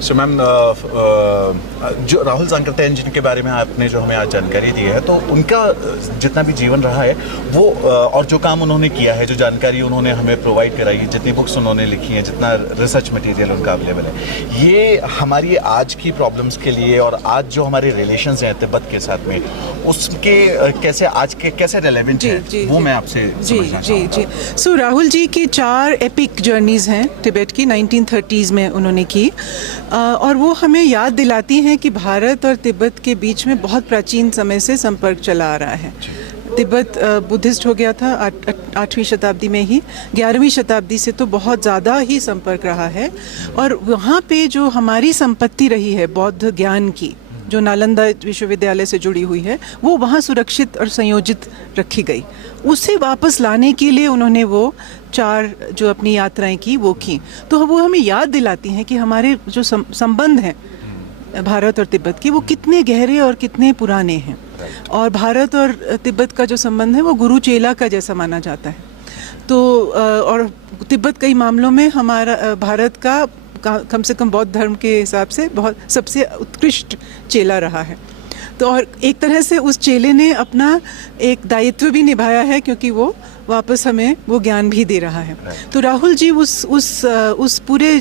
So ma'am, जो राहुल सांकृत्यायन जिनके बारे में आपने जो हमें आज जानकारी दी है, तो उनका जितना भी जीवन रहा है वो और जो काम उन्होंने किया है, जो जानकारी उन्होंने हमें प्रोवाइड कराई है, जितनी बुक्स उन्होंने लिखी हैं, जितना रिसर्च मटेरियल उनका अवेलेबल है, ये हमारी आज की प्रॉब्लम्स के लिए और आज जो हमारे रिलेशंस हैं तिब्बत के साथ में, उसके कैसे आज के कैसे रेलेवेंट है वो मैं आपसे समझना चाहूँगा। जी। सो राहुल जी की 4 एपिक जर्नीज़ हैं तिब्बत की, 1930s में उन्होंने की, और वो हमें याद दिलाती हैं कि भारत और तिब्बत के बीच में बहुत प्राचीन समय से संपर्क चला आ रहा है। तिब्बत बुद्धिस्ट हो गया था 8वीं शताब्दी में ही, 11वीं शताब्दी से तो बहुत ज़्यादा ही संपर्क रहा है। और वहाँ पे जो हमारी संपत्ति रही है बौद्ध ज्ञान की, जो नालंदा विश्वविद्यालय से जुड़ी हुई है, वो वहाँ सुरक्षित और संयोजित रखी गई। उसे वापस लाने के लिए उन्होंने वो 4 जो अपनी यात्राएं की वो की। तो वो हमें याद दिलाती हैं कि हमारे जो संबंध हैं भारत और तिब्बत की, वो कितने गहरे और कितने पुराने हैं। और भारत और तिब्बत का जो संबंध है वो गुरु चेला का जैसा माना जाता है। तो और तिब्बत कई मामलों में हमारा भारत का कम से कम बौद्ध धर्म के हिसाब से बहुत सबसे उत्कृष्ट चेला रहा है। तो और एक तरह से उस चेले ने अपना एक दायित्व भी निभाया है, क्योंकि वो वापस हमें वो ज्ञान भी दे रहा है। तो राहुल जी उस पूरे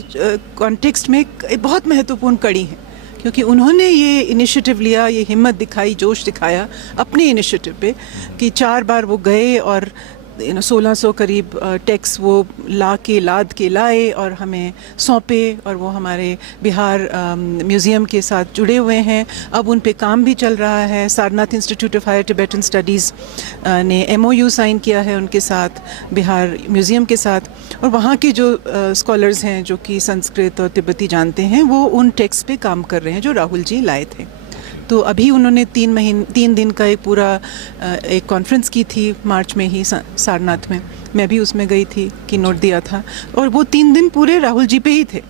कॉन्टेक्स्ट में एक बहुत महत्वपूर्ण कड़ी है, क्योंकि उन्होंने ये इनिशिएटिव लिया, ये हिम्मत दिखाई, जोश दिखाया अपने इनिशिएटिव पे, कि 4 बार वो गए और 1600 करीब टेक्स्ट वो लाद के लाए और हमें सौंपे, और वो हमारे बिहार म्यूज़ियम के साथ जुड़े हुए हैं। अब उन पे काम भी चल रहा है। Sarnath institute of higher Tibetan studies ने MOU साइन किया है उनके साथ, बिहार म्यूज़ियम के साथ। और वहाँ के जो स्कॉलर्स हैं जो कि संस्कृत और तिब्बती जानते हैं, वो उन टेक्स्ट पे काम कर रहे हैं जो राहुल जी लाए थे। तो अभी उन्होंने 3 दिन का एक पूरा एक कॉन्फ्रेंस की थी मार्च में ही सारनाथ में। मैं भी उसमें गई थी, की नोट दिया था, और वो 3 दिन पूरे राहुल जी पे ही थे,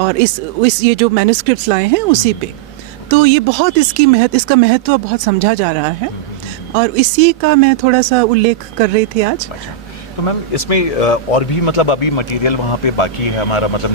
और इस ये जो मैन्युस्क्रिप्ट्स लाए हैं उसी पे। तो ये बहुत इसका महत्व बहुत समझा जा रहा है, और इसी का मैं थोड़ा सा उल्लेख कर रही थी आज। तो मैम, इसमें और भी मतलब अभी मटेरियल वहाँ पे बाकी है हमारा, मतलब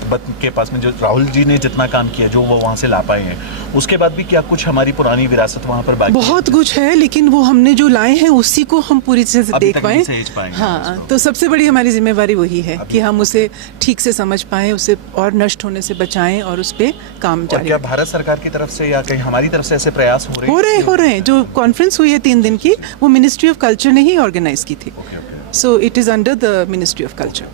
तिब्बत के पास में जो राहुल जी ने जितना काम किया, जो वो वहाँ से ला पाए हैं, उसके बाद भी क्या कुछ हमारी पुरानी विरासत वहाँ पर बाकी बहुत कुछ है, लेकिन वो हमने जो लाए हैं उसी को हम पूरी तरह से देख पाएँ। हाँ, तो सबसे बड़ी हमारी जिम्मेवारी वही है कि हम उसे ठीक से समझ पाएँ, उसे और नष्ट होने से बचाएं और उस पर काम जारी। क्या भारत सरकार की तरफ से या कहीं हमारी तरफ से ऐसे प्रयास हो रहे हैं? जो कॉन्फ्रेंस हुई है 3 दिन की, वो मिनिस्ट्री ऑफ कल्चर ने ही ऑर्गेनाइज की थी। So it is under the Ministry of Culture.